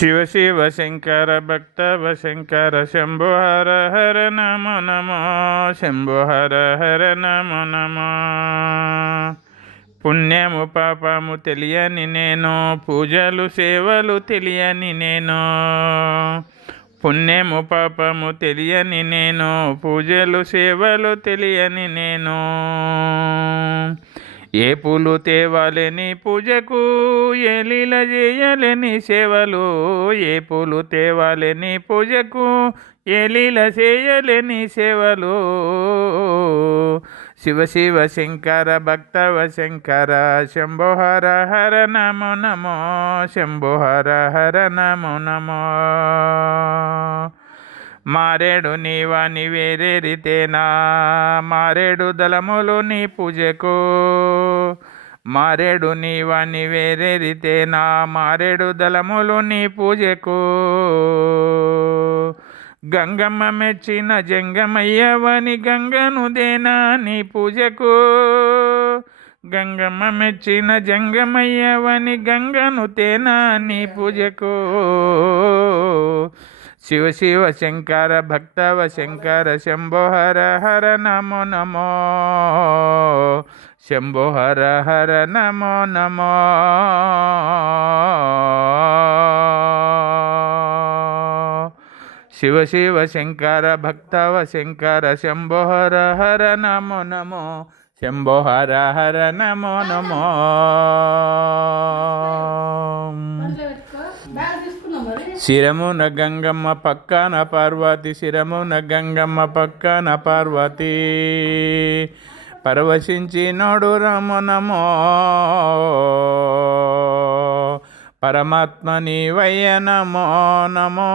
శివ శివ శంకర భక్తవ శంకర శంభో హర హర నమో నమో శంభో హర హర నమో నమో. పుణ్యము పాపము తెలియని నేను, పూజలు సేవలు తెలియని నేను. పుణ్యము పాపము తెలియని నేను, పూజలు సేవలు తెలియని నేను. ఏ పూలు తేవాలని పూజకు, ఏ లీల చేయలేని సేవలు. ఏ పూలు తేవాలని పూజకు, ఏ లీల చేయలేని సేవలు. శివ శివ శంకర భక్తవ శంకర శంభో హర హర నమో నమో శంభో హర హర నమో నమో. మారేడు నీవాని వేరేరితేనా, మారేడు దళములు నీ పూజకు. మారేడు నీవాని వేరేరితేనా, మారేడు దళములు నీ పూజకు. గంగమ్మ మెచ్చిన జంగమయ్యవని గంగను దేనా నీ పూజకు. గంగమ్మ మెచ్చిన జంగమయ్యవని గంగను తేనా నీ పూజకు. శివ శివ శంకర భక్తవ శంకర శంభో హర హర నమో నమో శంభో హర హర నమో నమో. శివ శివ శంకర భక్తవ శంకర శంభో హర హర నమో నమో శంభో హర హర నమో నమో. శిరమున గంగమ్మ పక్కన పార్వతి, శిరమున గంగమ్మ పక్కన పార్వతి. పరవశించినోడు రామ నమో, పరమాత్మ నీవయ్య నమో నమో.